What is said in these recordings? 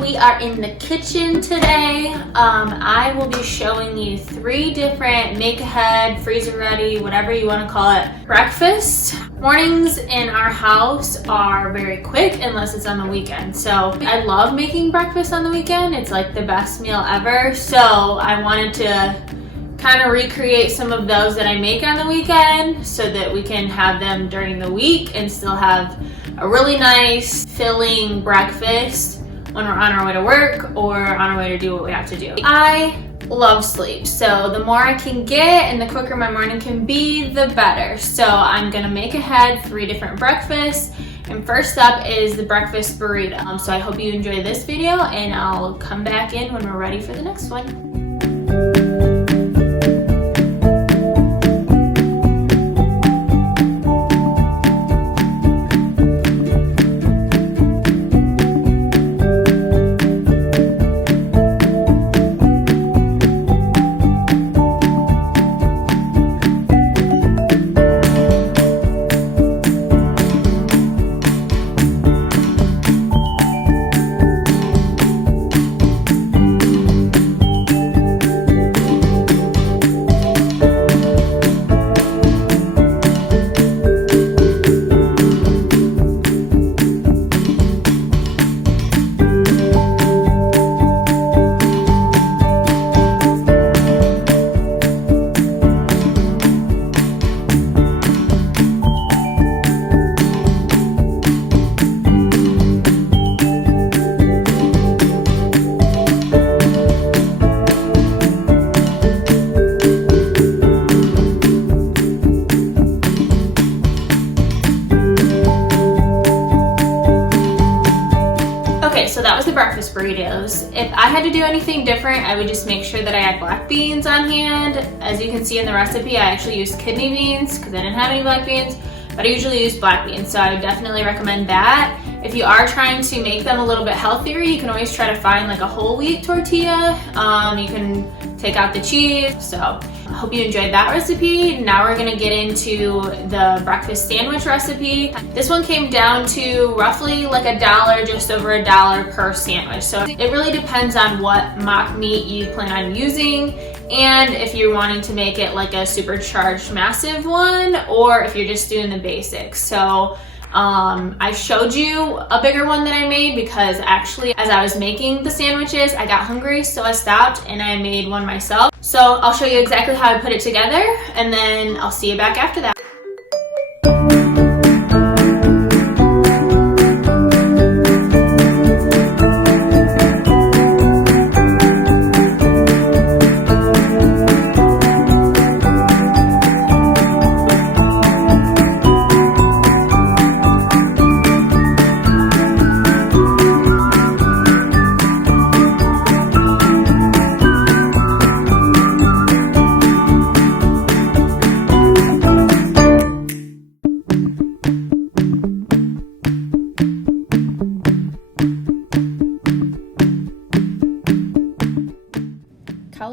We are in the kitchen today. I will be showing you 3 different make ahead, freezer ready, whatever you want to call it, breakfast. Mornings in our house are very quick unless it's on the weekend. So I love making breakfast on the weekend. It's like the best meal ever. So I wanted to kind of recreate some of those that I make on the weekend so that we can have them during the week and still have a really nice filling breakfast when we're on our way to work or on our way to do what we have to do. I love sleep, so the more I can get and the quicker my morning can be, the better. So I'm gonna make ahead 3 different breakfasts, and first up is the breakfast burrito. So I hope you enjoy this video, and I'll come back in when we're ready for the next one. So that was the breakfast burritos. If I had to do anything different, I would just make sure that I had black beans on hand. As you can see in the recipe, I actually used kidney beans because I didn't have any black beans, but I usually use black beans, so I would definitely recommend that. If you are trying to make them a little bit healthier, you can always try to find like a whole wheat tortilla. You can take out the cheese. So I hope you enjoyed that recipe. Now we're gonna get into the breakfast sandwich recipe. This one came down to roughly like $1, just over $1 per sandwich. So it really depends on what mock meat you plan on using, and if you're wanting to make it like a supercharged massive one, or if you're just doing the basics. So I showed you a bigger one that I made because actually as I was making the sandwiches, I got hungry, so I stopped and I made one myself. So I'll show you exactly how I put it together, and then I'll see you back after that.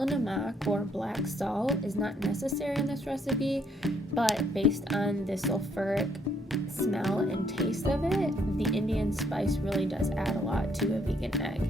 Numak or black salt is not necessary in this recipe, but based on the sulfuric smell and taste of it, the Indian spice really does add a lot to a vegan egg.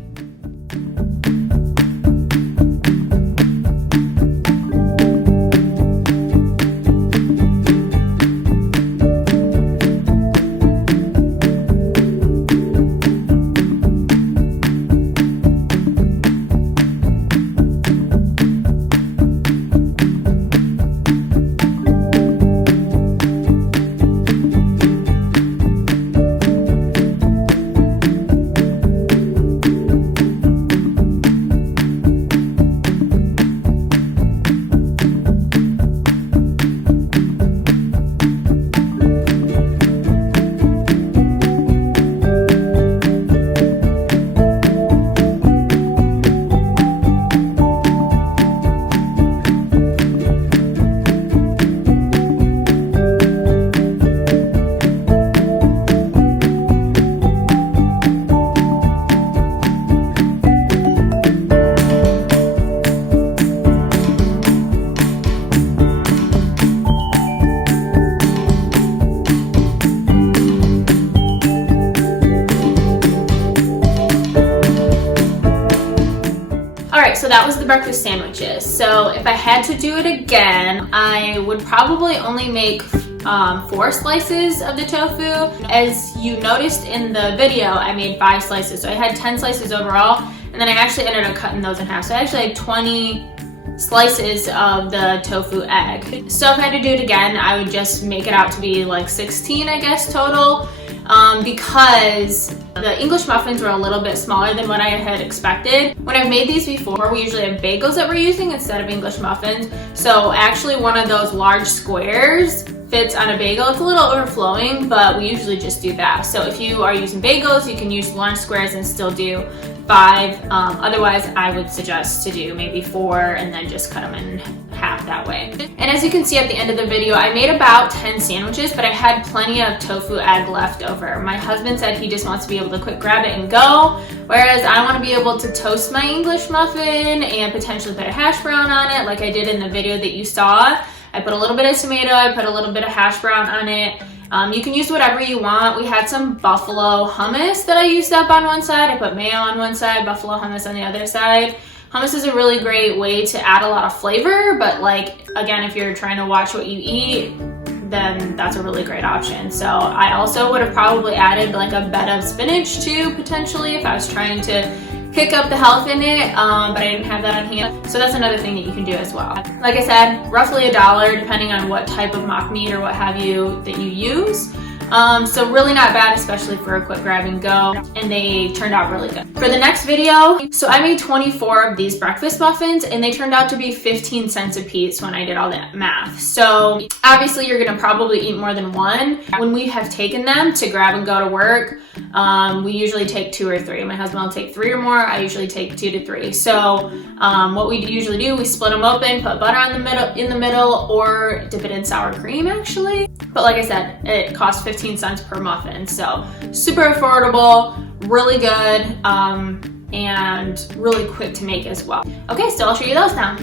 that was the breakfast sandwiches. So if I had to do it again, I would probably only make 4 slices of the tofu. As you noticed in the video, I made 5 slices. So I had 10 slices overall, and then I actually ended up cutting those in half. So I actually had 20 slices of the tofu egg. So if I had to do it again, I would just make it out to be like 16, I guess, total. Because the English muffins were a little bit smaller than what I had expected. When I've made these before, we usually have bagels that we're using instead of English muffins. So actually one of those large squares fits on a bagel. It's a little overflowing, but we usually just do that. So if you are using bagels, you can use large squares and still do 5. Otherwise, I would suggest to do maybe 4 and then just cut them in half that way. And as you can see at the end of the video, I made about 10 sandwiches, but I had plenty of tofu egg left over. My husband said he just wants to be able to quick grab it and go, whereas I want to be able to toast my English muffin and potentially put a hash brown on it like I did in the video that you saw. I put a little bit of tomato, I put a little bit of hash brown on it. You can use whatever you want. We had some buffalo hummus that I used up on one side. I put mayo on one side, buffalo hummus on the other side. Hummus is a really great way to add a lot of flavor, but like, again, if you're trying to watch what you eat, then that's a really great option. So I also would have probably added like a bed of spinach too, potentially, if I was trying to kick up the health in it, but I didn't have that on hand. So that's another thing that you can do as well. Like I said, roughly $1, depending on what type of mock meat or what have you that you use. So really not bad, especially for a quick grab and go, and they turned out really good. For the next video, so I made 24 of these breakfast muffins, and they turned out to be 15 cents a piece when I did all that math. So obviously you're gonna probably eat more than one. When we have taken them to grab and go to work, we usually take 2 or 3. My husband will take 3 or more. I usually take 2 to 3. So what we usually do, we split them open, put butter in the middle, or dip it in sour cream actually. But like I said, it costs 15 cents per muffin. So super affordable, really good, and really quick to make as well. Okay, so I'll show you those now.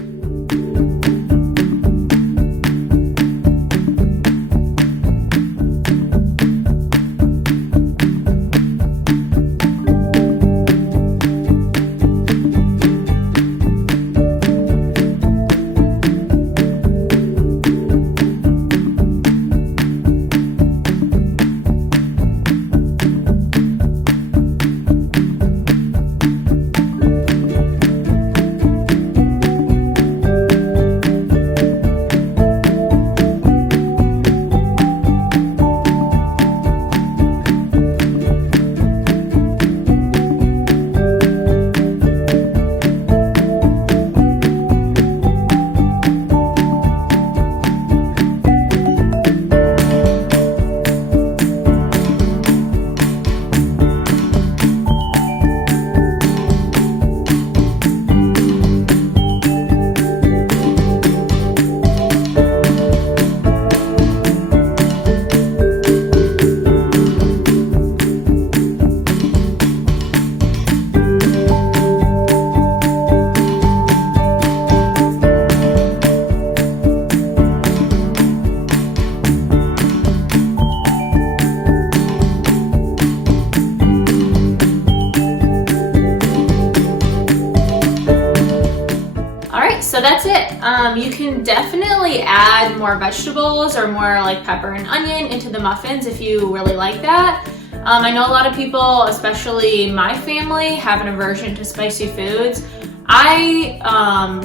So that's it. You can definitely add more vegetables or more like pepper and onion into the muffins if you really like that. I know a lot of people, especially my family, have an aversion to spicy foods. I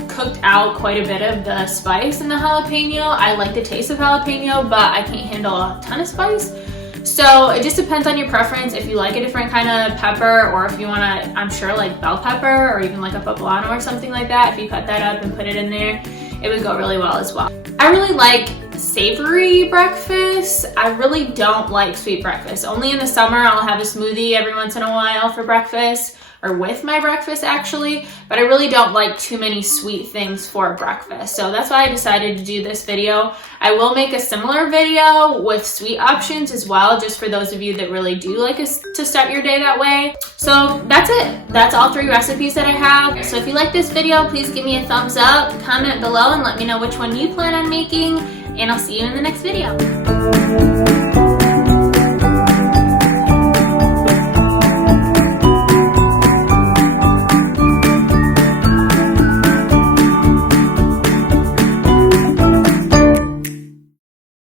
cooked out quite a bit of the spice in the jalapeno. I like the taste of jalapeno, but I can't handle a ton of spice. So it just depends on your preference. If you like a different kind of pepper, or if you want to, I'm sure, like bell pepper or even like a poblano or something like that, if you cut that up and put it in there, it would go really well as well. I really like savory breakfast. I really don't like sweet breakfast. Only in the summer I'll have a smoothie every once in a while for breakfast, or with my breakfast actually, but I really don't like too many sweet things for breakfast. So that's why I decided to do this video. I will make a similar video with sweet options as well, just for those of you that really do like to start your day that way. So that's it. That's all 3 recipes that I have. So if you like this video, please give me a thumbs up, comment below, and let me know which one you plan on making, and I'll see you in the next video.